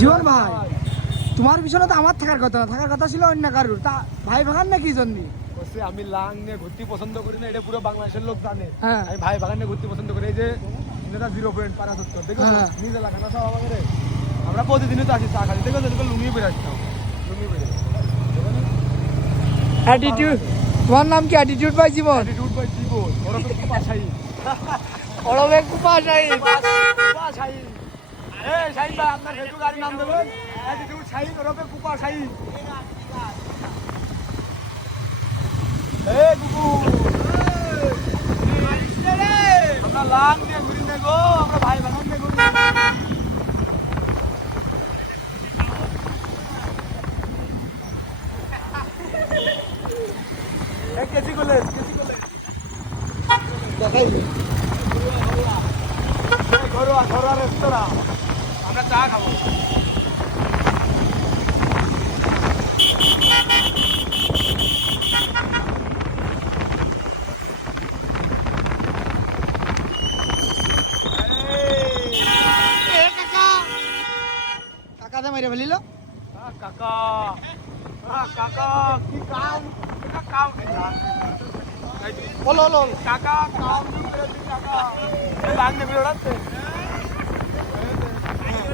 জীবন ভাই, তোমার পিছনে তো আমার থাকার কথা না, থাকার কথা ছিল অন্য কারোর। তা ভাই বাগান না কি জন্য? আমি লাং নিয়ে ঘুরতে পছন্দ করি না, এটা পুরো বাংলাদেশের লোক জানে। হ্যাঁ। আমি ভাই বাগান নিয়ে ঘুরতে পছন্দ করি। এই যে এটা 0 পয়েন্ট পারা সত্তর দেখো, নিজ এলাকা না সব আমাদের। আমরা প্রতিদিনই তো আসি চা খাই, দেখো দেখো লুঙ্গি পরে আসতাম, লুঙ্গি পরে। অ্যাটিটিউড, তোমার নাম কি অ্যাটিটিউড ভাই জীবন? অ্যাটিটিউড ভাই জীবন, ওরা তো পাছাই ওরবে কুপা শাহী। পাছাই। এই শাহিন ভাই, আপনার ফেসবুক গাড়ির নাম দেবেন অ্যাটিটিউড শাহিন, ওরফে কুপা শাহিন। এই কুকুর, আমরা লাং নিয়ে ঘুরি না গো, আমরা ভাই বাগান নিয়ে ঘুরি। কেজি কলেজ, কেজি কলেজ দেখাই ঘরোয়া ঘরোয়া রেস্তোরাঁ, আমরা চা খাবো। কাকাতে মেরে ফেলিল। কাকা, কাকা কি কাম, কাম বলো বলো কাকা কাম, কাকা লাং নিয়ে বেরোচ্ছে।